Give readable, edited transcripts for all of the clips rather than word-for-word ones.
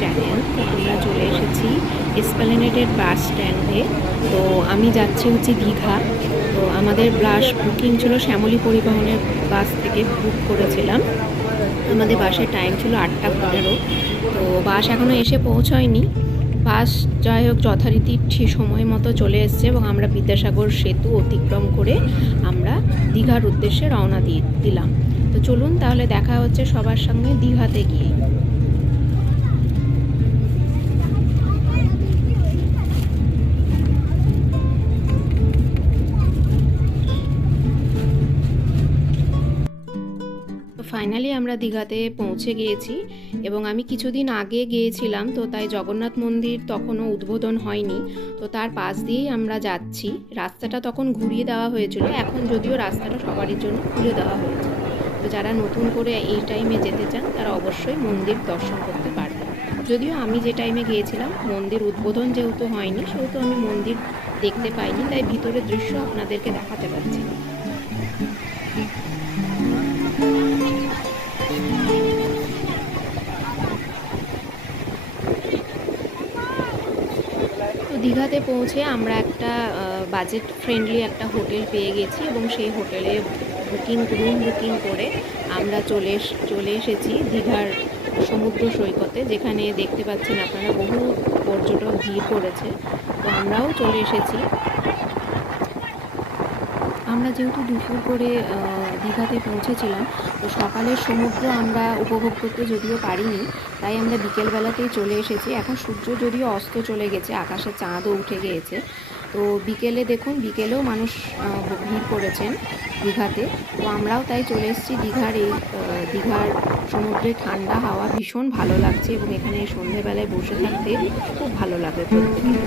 Channel. তো আমরা চলে এসেছি এসপ্ল্যানেডের বাস স্ট্যান্ডে। তো আমি যাচ্ছি হচ্ছে দীঘা। তো আমাদের বাস বুকিং ছিল শ্যামলী পরিবহনের বাস থেকে বুক করেছিলাম। আমাদের বাসের টাইম ছিল 8:15। তো বাস এখনও এসে পৌঁছয়নি। বাস যাই হোক যথারীতি সময় মতো চলে এসছে এবং আমরা বিদ্যাসাগর সেতু অতিক্রম করে আমরা দীঘার উদ্দেশ্যে রওনা দিলাম। তো চলুন তাহলে দেখা হচ্ছে সবার সঙ্গে দীঘাতে গিয়ে। তো ফাইনালি আমরা দীঘাতে পৌঁছে গিয়েছি এবং আমি কিছুদিন আগে গিয়েছিলাম, তো তাই জগন্নাথ মন্দির তখনও উদ্বোধন হয়নি। তো তার পাশ দিয়েই আমরা যাচ্ছি। রাস্তাটা তখন ঘুরিয়ে দেওয়া হয়েছিল, এখন যদিও রাস্তাটা সবারই জন্য খুলে দেওয়া হয়েছে। তো যারা নতুন করে এই টাইমে যেতে চান তারা অবশ্যই মন্দির দর্শন করতে পারবেন। যদিও আমি যে টাইমে গিয়েছিলাম মন্দির উদ্বোধন যেহেতু হয়নি, সেহেতু আমি মন্দির দেখতে পাইনি, তাই ভিতরের দৃশ্য আপনাদেরকে দেখাতে পারছি না। তো দীঘাতে পৌঁছে আমরা একটা বাজেট ফ্রেন্ডলি একটা হোটেল পেয়ে গেছি এবং সেই হোটেলে রুম বুকিং করে আমরা চলে এসেছি দীঘার সমুদ্র সৈকতে, যেখানে দেখতে পাচ্ছেন আপনারা বহু পর্যটক ভিড় করেছে। তো আমরাও চলে এসেছি। আমরা যেহেতু দুপুর করে দীঘাতে পৌঁছেছিলাম, তো সকালের সমুদ্র আমরা উপভোগ করতে যদিও পারিনি, তাই আমরা বিকেলবেলাতেই চলে এসেছি। এখন সূর্য যদিও অস্ত চলে গেছে, আকাশে চাঁদও উঠে গিয়েছে। তো বিকেলে দেখুন, বিকেলেও মানুষ ভিড় করেছেন দীঘাতে। তো আমরাও তাই চলে এসেছি দীঘার সমুদ্রে। ঠান্ডা হাওয়া ভীষণ ভালো লাগছে এবং এখানে সন্ধেবেলায় বসে থাকতে খুব ভালো লাগে প্রত্যেকের।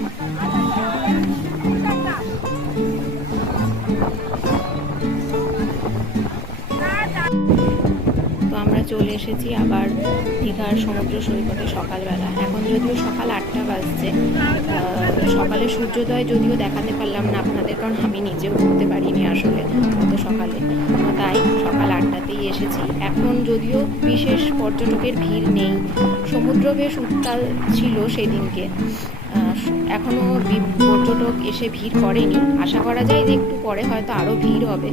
তো আমরা চলে এসেছি আবার দীঘার সমুদ্র সৈকতে সকালবেলা। এখন যদিও সকাল 8টা বাজছে, সকালে সূর্যোদয় যদিও দেখাতে পারলাম না আপনাদের, কারণ আমি নিজেও উঠতে পারিনি আসলে অত সকালে, তাই সকাল 8টাতেই এসেছি। এখন যদিও বিশেষ পর্যটকের ভিড় নেই, সমুদ্র বেশ উত্তাল ছিল সেদিনকে, এখনও পর্যটক এসে ভিড় করেনি। আশা করা যায় যে একটু পরে হয়তো আরও ভিড় হবে।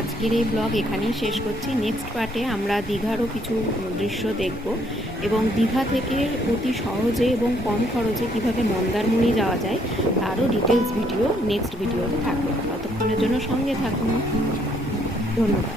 আজকের এই ব্লগ এখানেই শেষ করছি। নেক্সট পার্টে আমরা দীঘারও কিছু দৃশ্য দেখব এবং দীঘা থেকে অতি সহজে এবং কম খরচে কিভাবে মন্দারমণি যাওয়া যায় তারও ডিটেলস ভিডিও নেক্সট ভিডিওতে থাকবে। ততক্ষণের জন্য সঙ্গে থাকুন। ধন্যবাদ।